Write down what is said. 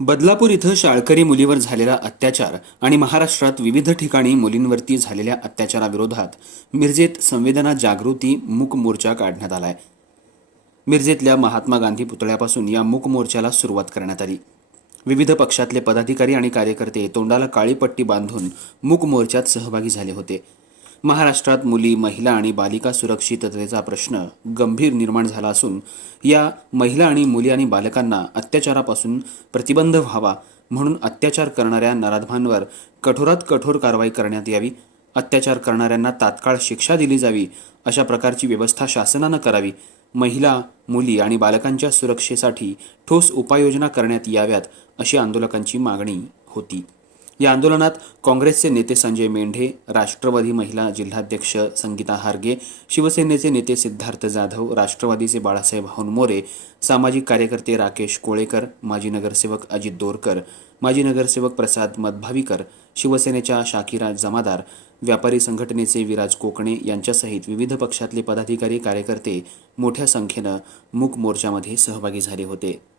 बदलापूर इथं शाळकरी मुलीवर झालेला अत्याचार आणि महाराष्ट्रात विविध ठिकाणी मुलींवरती झालेल्या अत्याचाराविरोधात मिरजेत संवेदना जागृती मूक मोर्चा काढण्यात आलाय। मिरजेतल्या महात्मा गांधी पुतळ्यापासून या मूक मोर्चाला सुरुवात करण्यात आली। विविध पक्षातले पदाधिकारी आणि कार्यकर्ते तोंडाला काळी पट्टी बांधून मूक मोर्चात सहभागी झाले होते। महाराष्ट्रात मुली, महिला आणि बालिका सुरक्षिततेचा प्रश्न गंभीर निर्माण झाला असून या महिला आणि मुली आणि बालकांना अत्याचारापासून प्रतिबंध व्हावा म्हणून अत्याचार करणाऱ्या नराधमांवर कठोरात कठोर कारवाई करण्यात यावी, अत्याचार करणाऱ्यांना तात्काळ शिक्षा दिली जावी, अशा प्रकारची व्यवस्था शासनानं करावी, महिला, मुली आणि बालकांच्या सुरक्षेसाठी ठोस उपाययोजना करण्यात याव्यात अशी आंदोलकांची मागणी होती। या आंदोलनात काँग्रेसचे नेते संजय मेंढे, राष्ट्रवादी महिला जिल्हाध्यक्ष संगीता हार्गे, शिवसेनेचे नेते सिद्धार्थ जाधव, राष्ट्रवादीचे बाळासाहेब हौनमोरे, सामाजिक कार्यकर्ते राकेश कोळेकर, माजी नगरसेवक अजित दोरकर, माजी नगरसेवक प्रसाद मधभावीकर, शिवसेनेच्या शाकिरा जमादार, व्यापारी संघटनेचे विराज कोकणे यांच्यासहित विविध पक्षातले पदाधिकारी कार्यकर्ते मोठ्या संख्येनं मूक मोर्चामध्ये सहभागी झाले होते।